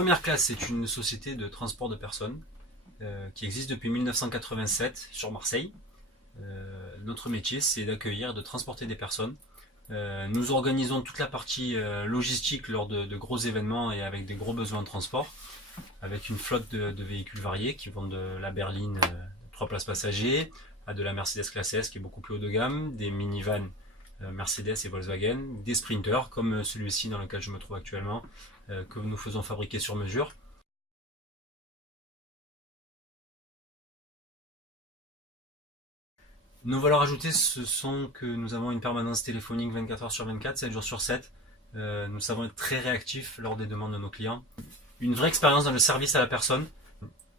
Première Classe, c'est une société de transport de personnes qui existe depuis 1987 sur Marseille. Notre métier, c'est d'accueillir et de transporter des personnes. Nous organisons toute la partie logistique lors de gros événements et avec des gros besoins de transport, avec une flotte de véhicules variés qui vont de la berline 3 places passagers à de la Mercedes classe S qui est beaucoup plus haut de gamme, des minivans Mercedes et Volkswagen, des sprinters comme celui-ci dans lequel je me trouve actuellement, que nous faisons fabriquer sur mesure. Nos valeurs ajoutées, ce sont que nous avons une permanence téléphonique 24 heures sur 24, 7 jours sur 7. Nous savons être très réactifs lors des demandes de nos clients. Une vraie expérience dans le service à la personne.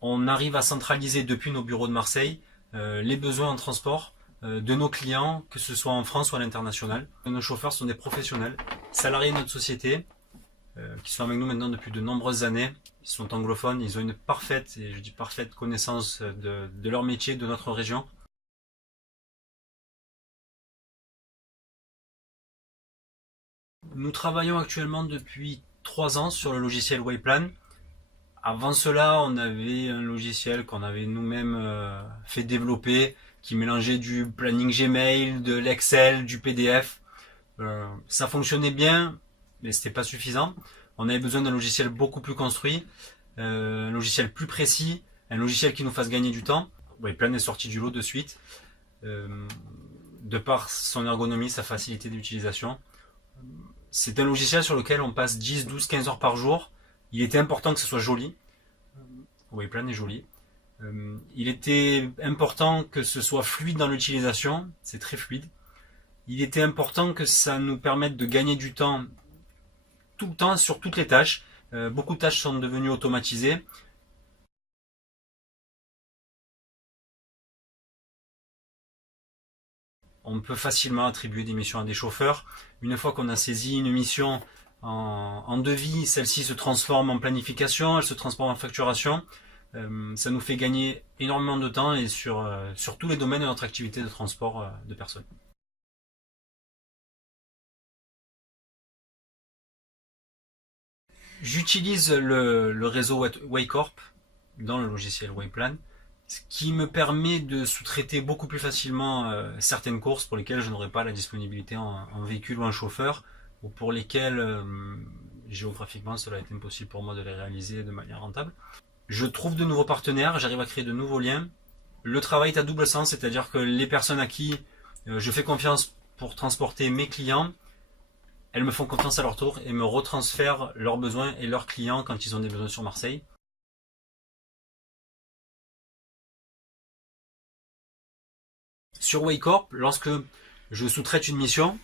On arrive à centraliser depuis nos bureaux de Marseille les besoins en transport de nos clients, que ce soit en France ou à l'international. Nos chauffeurs sont des professionnels, salariés de notre société, qui sont avec nous maintenant depuis de nombreuses années. Ils sont anglophones, ils ont une parfaite, et je dis parfaite connaissance de leur métier, de notre région. Nous travaillons actuellement depuis 3 ans sur le logiciel Wayplan. Avant cela, on avait un logiciel qu'on avait nous-mêmes fait développer, qui mélangeait du planning Gmail, de l'Excel, du PDF. Ça fonctionnait bien, mais c'était pas suffisant. On avait besoin d'un logiciel beaucoup plus construit, un logiciel plus précis, un logiciel qui nous fasse gagner du temps. Wayplan est sorti du lot de suite, de par son ergonomie, sa facilité d'utilisation. C'est un logiciel sur lequel on passe 10, 12, 15 heures par jour. Il était important que ce soit joli. Wayplan est joli. Il était important que ce soit fluide dans l'utilisation. C'est très fluide. Il était important que ça nous permette de gagner du temps tout le temps sur toutes les tâches. Beaucoup de tâches sont devenues automatisées. On peut facilement attribuer des missions à des chauffeurs. Une fois qu'on a saisi une mission en devis, celle-ci se transforme en planification, elle se transforme en facturation. Ça nous fait gagner énormément de temps et sur tous les domaines de notre activité de transport de personnes. J'utilise le réseau Waycorp dans le logiciel Wayplan, ce qui me permet de sous-traiter beaucoup plus facilement certaines courses pour lesquelles je n'aurais pas la disponibilité en véhicule ou en chauffeur, ou pour lesquelles géographiquement cela est impossible pour moi de les réaliser de manière rentable. Je trouve de nouveaux partenaires, j'arrive à créer de nouveaux liens. Le travail est à double sens, c'est-à-dire que les personnes à qui je fais confiance pour transporter mes clients, elles me font confiance à leur tour et me retransfèrent leurs besoins et leurs clients quand ils ont des besoins sur Marseille. Sur Waycorp, lorsque je sous-traite une mission,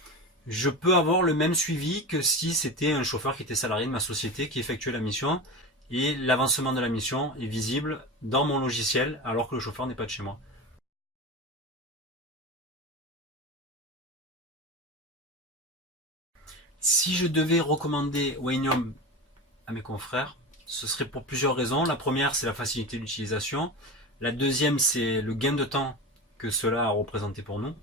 je peux avoir le même suivi que si c'était un chauffeur qui était salarié de ma société qui effectuait la mission, et l'avancement de la mission est visible dans mon logiciel alors que le chauffeur n'est pas de chez moi. Si je devais recommander Waynium à mes confrères, ce serait pour plusieurs raisons. La première, c'est la facilité d'utilisation. La deuxième, c'est le gain de temps que cela a représenté pour nous.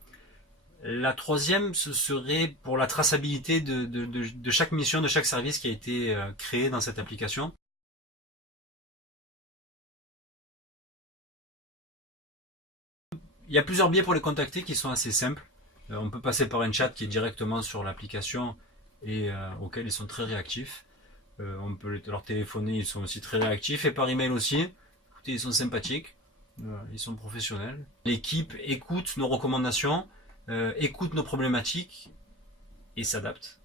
La troisième, ce serait pour la traçabilité de chaque mission, de chaque service qui a été créé dans cette application. Il y a plusieurs biais pour les contacter qui sont assez simples. On peut passer par un chat qui est directement sur l'application et auquel ils sont très réactifs. On peut leur téléphoner, ils sont aussi très réactifs, et par email aussi. Écoutez, ils sont sympathiques, ils sont professionnels. L'équipe écoute nos recommandations, écoute nos problématiques et s'adapte.